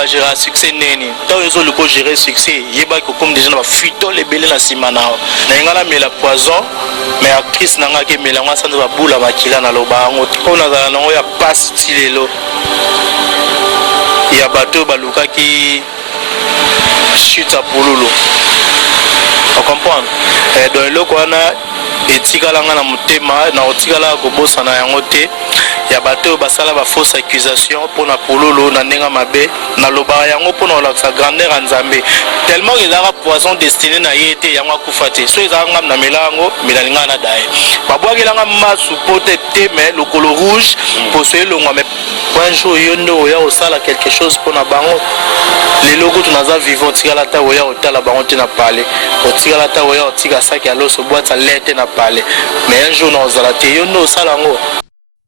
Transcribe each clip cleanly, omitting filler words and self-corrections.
ba gérer succès neni tant ils ont le gérer succès yeba ko comme déjà na fuito les belé na simana na ngala mais la poison mais actrice nanga ke melanga sans ba bula makila na loba ngo ko na za ngo ya passe tilelo ya bateau baluka ki chute à Pululu. On comprend. Dans le coin etikala nga na mutema na otikala kobosa na yango te ya bato basala ba fausse accusation pour na Pululu na ndenga mabe na loba yango pour na la grandeur en Nzambe tellement il a poison destiné na yete yango akufate so ezanga na melango milalinga na dae babwakelanga masu pote te mais le color rouge pour ce longo mais un jour yondo ya osala quelque chose pour na bango les logos tunaza vivant tikala ta oya otala bango te na parler otikala ta oya otika saki alo so boîte lettre na parler mais un jour nous allons te yondo osala ngo.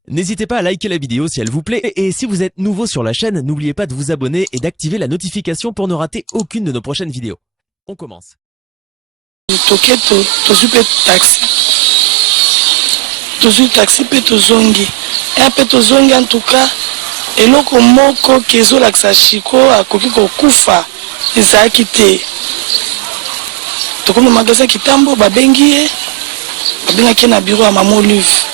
N'hésitez pas à liker la vidéo si elle vous plaît et si vous êtes nouveau sur la chaîne, n'oubliez pas de vous abonner et d'activer la notification pour ne rater aucune de nos prochaines vidéos. On commence. Taxi pe tozongi. Un peu tozongi en tout cas. Eloko moko kezo laksa shiko akoki kokufa ezaki te. Tokomi magasin kitambo babengi babengaki na bureau ya Maman Olive.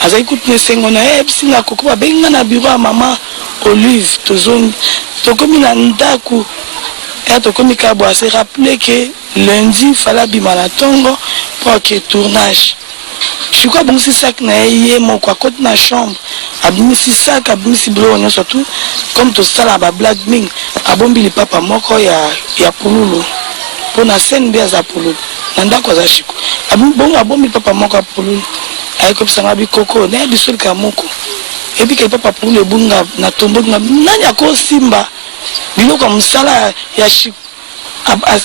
Azai kutune sengo na bisinga koko babenga na bureau ya Maman Olive tozongi. Tokomi na ndaku tokomi kabwa se rappeler que lundi fala bimala tongo pour que tournage. Je crois que c'est ça que je mon quoi côté na chambre abimisi ça abimisi blo surtout comme tout ça là ba black ming abombi le papa moko ya Pululu pour na scène bien za Pululu nanda ko za shiko abombi papa moko ya Pululu ay comme ça ngabi koko na bisul ka moko et puis que papa Pululu bunga na tombo na nanya ko simba biloko musala ya shiko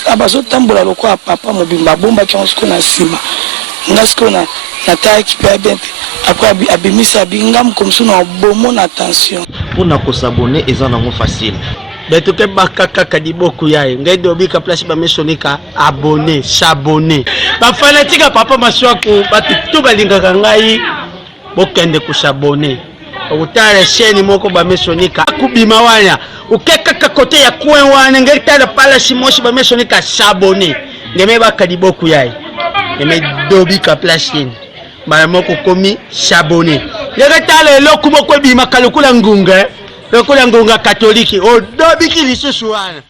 abazo tambola lokwa papa mobimba bomba ki on se na sima ngaskona nataki pe abempe après abimisa bingam comme ça na bomo na attention pour na ko s'abonner eza nango facile beto ke bakaka kadiboku yae ngai dobika place ba mesonika abonner s'abonner ba fanatique papa maswako batu to balingaka ngai bokende ku s'abonner okutala chaîne moko ba mesonika kubima wana ukeka kote ya coin wana ngai tala pala simoshi ba mesonika s'abonner ngeme ba kadiboku yae ngeme dobika place moko komi s'abonner yaka eloko moko bima kalukula ngunga katoliki o dobiki lisusu wana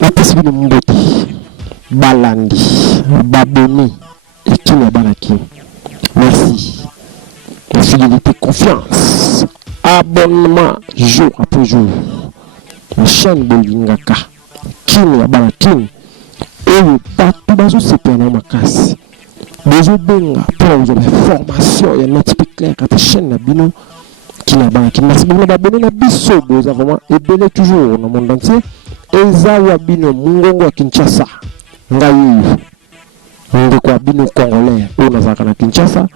Otesibino mboti balandi baboni ekina banaki merci la fidélité confiance abonnement jour après jour la chaîne bolingaka kini ya banaki et bato bazo sepena makasi bezo benga pour vous formation et notre clair à ta chaîne na bino qui na ba qui merci beaucoup d'abonner na biso boza vraiment et belé toujours dans le monde entier eza wa bino mungongo wa Kinshasa ngai ndeko wa bino congolais o na zaka na Kinshasa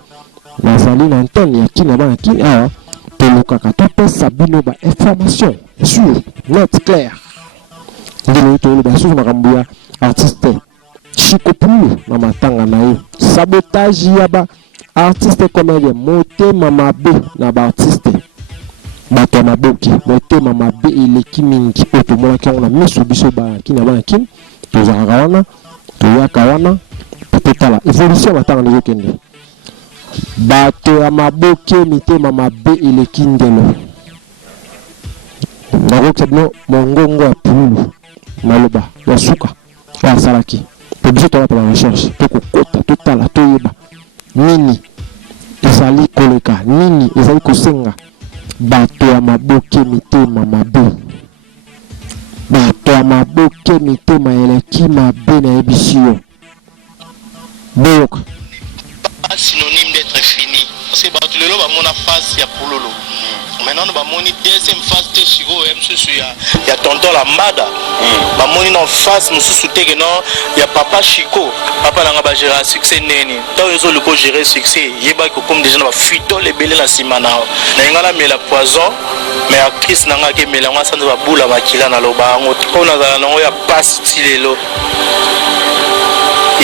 na zali na antenne ya kina ba kini awa toluka ka topesa bino ba information sur net clair ndelo tolo ba sur makambo ya artiste Chico Pululu na matanga na yo sabotage ya ba artiste comédien motema mabe na ba artiste bato maboki motema mabe eleki mingi oto mona kango na miso biso ba kina ba kin tozaka wana toyaka wana totala evolution matanga na yo kende bato ya maboki mitema mabe eleki ndelo ngoko bino mongongo ya Pululu maloba ya suka ya salaki pour toi la recherche tokokota totala toyeba nini ezali koleka nini ezali kosenga bato ya maboke mitema mabe bato ya maboke mitema eleki mabe na ebisio boyoka synonyme d'être fini parce que bato lelo bamona face ya Pululu maintenant nous bamoni deuxième phase te chiro msusu ya tonton la mbada bamoni na face msusu te que non ya papa Chico papa nanga ba gérer succès neni tant ils ont le gérer succès yeba ko comme déjà na fuito les belé na simana na ngala mais la poison mais actrice nanga ke melanga sans ba bula makila na loba ngo ko na za nango ya passe tilelo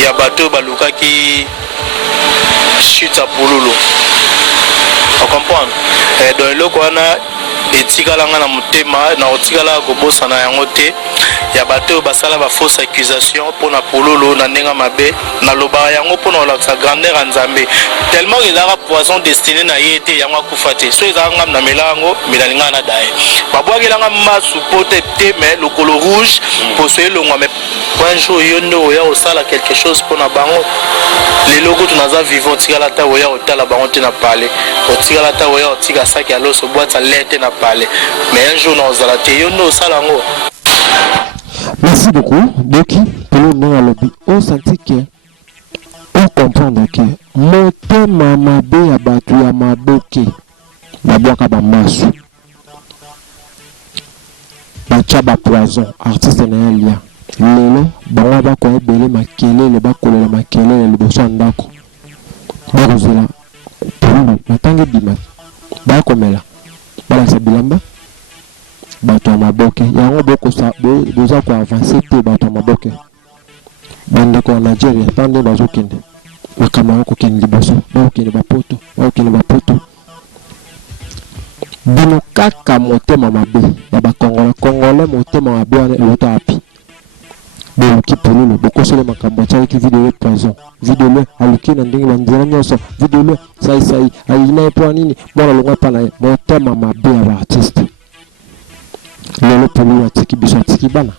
ya bato baluka ki chute à Pululu. On comprend. Dans le coin etikala nga na motema na otikala kobosana yango te ya bato basala ba fausse accusation pona pololo na ndenga mabe na lobaka yango pona olakisa grandeur ya Nzambe tellement ezaka poison destiné na ye te yango akufa te so ezaka nga na melango milalinga na daye babwakelanga masu pote te mais lokolo rouge poso elongwa mais un jour yo nde oya osala quelque chose pona bango lelo kutu naza vivant otikala ta oya otala bango te na pale otikala ta oya otika saki ya loso boîte à lait na pale mais un jour na ozala te yo nde osala ngo. Merci beaucoup. Doki, pour nous à lobby, on sentit que on comprend que motema mabe ya batu ya maboke babwaka bamasu bacha ba poison artiste na elia lelo bango bako ebele makelele bakolela makelele liboso ndako bakozela pulu matangi bima bakomela balasa bilamba bato ya maboke yango boza ko avancer te bato ya maboke bandeko ya Nigeria tande bazokende makambo kokende liboso bakokende bapoto bino kaka motema mabe ya bakongola kongole motema mabe wana elota api boki pololo bokosole makambo atyalaki video poison video aluki na ndenge banzela nyonso video sai alina epo nini mwana longa pa na motema mabe ya baartiste lelo pololo atiki biso atiki bana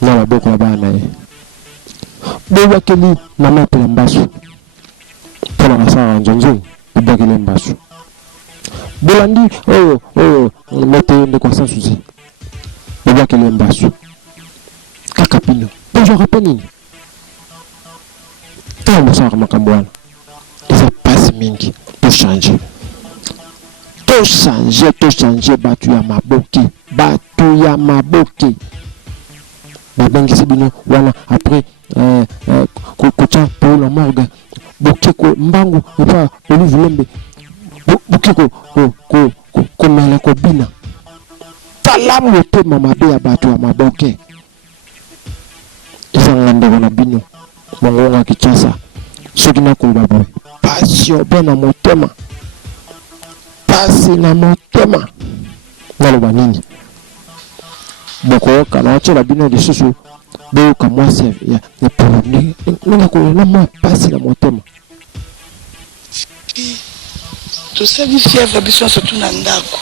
na maboko ya bana ye bobakeli mama apela mbasu mpona kasala nzonzoni bobakeli mbasu bolandi oyo mete ndeko sans souci bobakeli mbasu kaka pino bonjour apa nini tala mosaka makambo wana eza pasi mingi tochange batu ya maboke babengisi bino wana après kocha pour la morgue bokeko mbangu epa Olive Lembe bokeko komela kobina tala motema mabe ya batu ya maboke ezanga ndeko na bino mongonga Kinshasa soki nakoloba boye passion mpe na motema pasi na motema naloba nini bokoyoka na watyela bino lisusu boyoka mwasi ya polo ninga kolela mwa pasi na motema tosali fièvre biso nyonso tu na ndako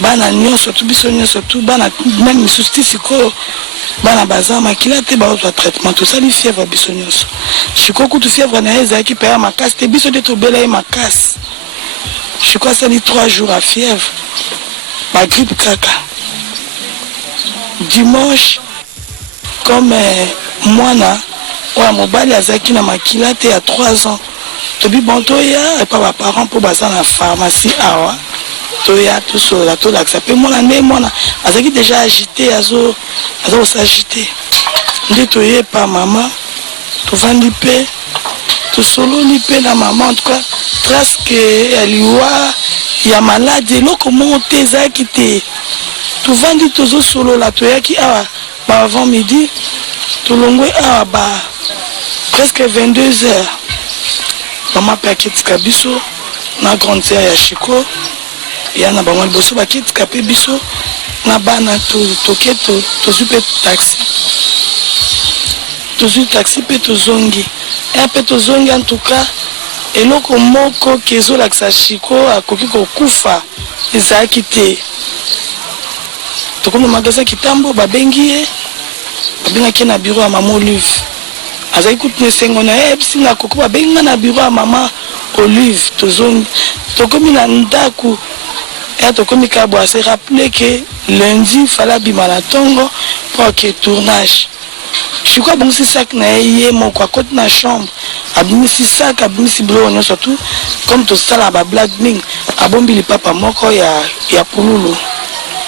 bana nyonso tu biso nyonso tu bana meme misusu ti sikoyo bana baza makila te baozwa traitement tosali fièvre biso nyonso sikoyo kutu fièvre na ye ezalaki mpe ya makasi te biso nde tobela ye makasi sikoyo asali 3 jours ya fièvre bagrippe kaka dimanche comme mwana oya mobali azalaki na makila te ya 3 ans tobi bon toya epa baparent mpo baza na pharmacie awa toya tosolola tolakisa mpe mwana nde mwana azalaki déjà agité aza kosagité nde toye epa mama tovandi mpe tosololi mpe na mama en tout cas trace ke ya liwa ya maladi eloko moko te ezalaki te tovandi tozosolola toyaki awa ba avant midi tolongwe awa ba presque 22 heures mama mpe aketika biso na grande sœur ya Chiko ya na bango liboso baketika mpe biso na bana toke tozwi mpe taxi mpe tozongi mpe tozongi en tout cas eloko moko kezolakisa Chiko akoki kokufa ezalaki te tokomi magasin Kitambo babengi ye babengaki na bureau ya mama Olive azali kutu nesengo na ye bisinga koko babengi na bureau ya mama Olive tozongi tokomi na ndako ya tokomi kabo ase rappeler que lundi fala bima na tongo pour que tournage Chiko abongisi sac na ye moko akoti na chambre abimisi sac abimisi bilo nyonso tu comme tosala ba black ming abombi lipapa moko ya pululu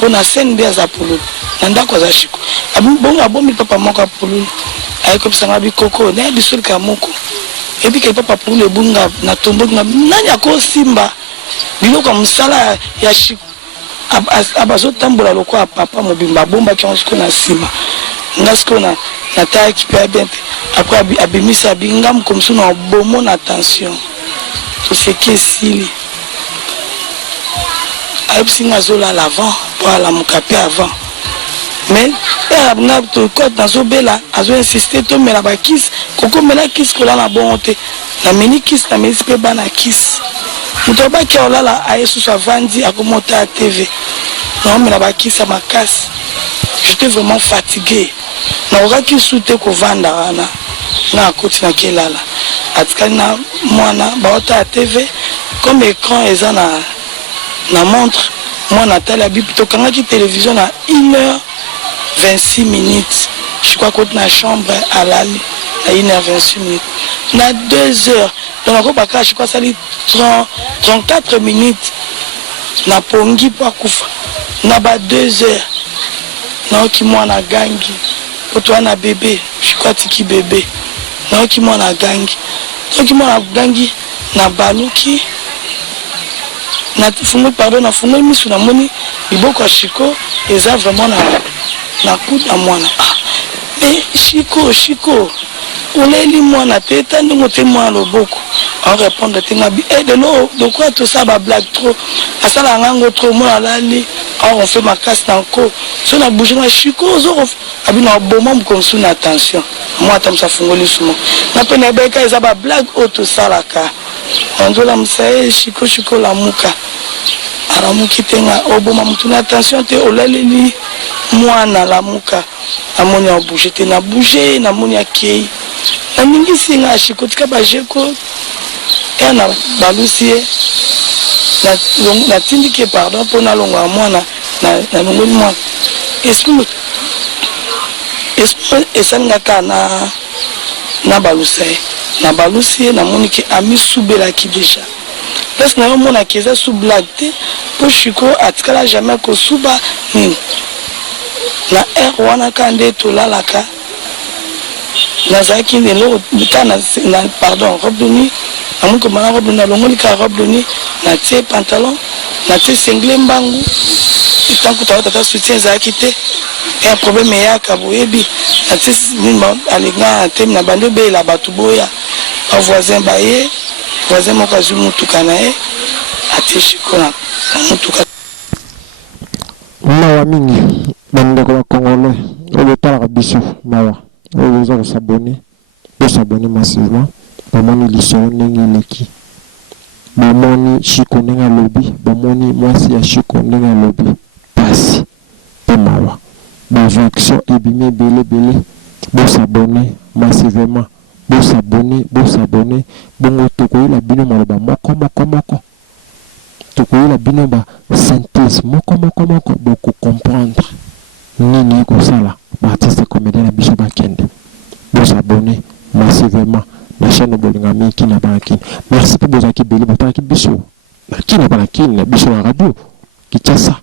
pona scène bia za pululu na ndako za Chiko abombi lipapa moko ya pululu ayekopesanga bikoko na bisolika moko epi ke papa pululu ebunga na tombo nani akosimba biloko mosala ya Chiko abazotambola lokola papa mobimba abombaki yango sikoyo na nsima nga sikoyo natayaki mpe abien te apres abimisi abinga mokomisu na bomo na tension toseki esili ayebisi zola l'avant pour la mukape avant mais abna to côte dans obela azo insister to mela ba kiss koko mela kiss ko la na bonté na meni kiss na meni pe bana kiss muto ba ki olala ayesu sa vandi akomota à TV non mela ba kiss ma casse j'étais vraiment fatigué na okaki sute ko vanda wana na koti na kelala atikali na mwana baota à TV comme écran eza na montre moi Nathalie Abi plutôt quand la télévision à 1h26 minutes je crois qu'on a chambre à l'ali à 1h26 minutes na 2h donc on je crois ça dit 34 minutes na pongi pour kufa na ba 2h na qui moi na gangi pour toi na bébé je crois tiki bébé na qui moi na gangi donc moi na gangi na baluki na fungo pardon na fungo misu na moni liboko ya Chiko eza vraiment na coup à mwana mais Chiko oleli mwana te tandingo te mwana loboko en répondre te ngabi de no de quoi tout ça ba blague trop asala ngango trop mwana lali on fait ma casse dans ko so na bouger na Chiko zo abi na bomba comme sous attention moi tam sa fungo lisumo na pena beka eza ba blague auto salaka ondola msae Chiko la muka aramuki tenga oboma mutu na attention te olaleli mwana la muka amoni a bouger te na bouger na moni akei na mingi singa Chiko tika ba jeko na balusie na tindike pardon pona longa mwana na longoli mwana esprit esanga kana na balusie na balusie na moni ki ami subela ki déjà parce que na mona ki eza sous blague te pour Chiko atikala jamais ko suba nini na wana kande tolalaka nazaki ndelo kana na pardon robe de nuit amu ko mana robe na longoli ka robe de nuit na tie pantalon na tie single mbangu itanku tata soutien zaki te et un problème ya ka boyebi na tie nimba alinga tem na bando be la batu boya ba voisin baye voisin moka zulu tukana ati Chiko na mutuka mawa mingi bandeko ba congolais oyo tala biso mawa oyo za s'abonner pour s'abonner massivement bamoni lisolo ndenge eleki bamoni Chiko ndenge alobi bamoni mwasi ya Chiko ndenge alobi pasi pe mawa bajonction ebimi ebele pour s'abonner massivement pour s'abonner bongo tokoyela bino maloba moko tokoyela bino ba synthèse moko boko comprendre nini kosala ba artiste comédien na biso bakende pour s'abonner massivement na chaîne bolingami kina bakine merci pour bozaki beli botaki biso na kina bakine biso na radio Kinshasa.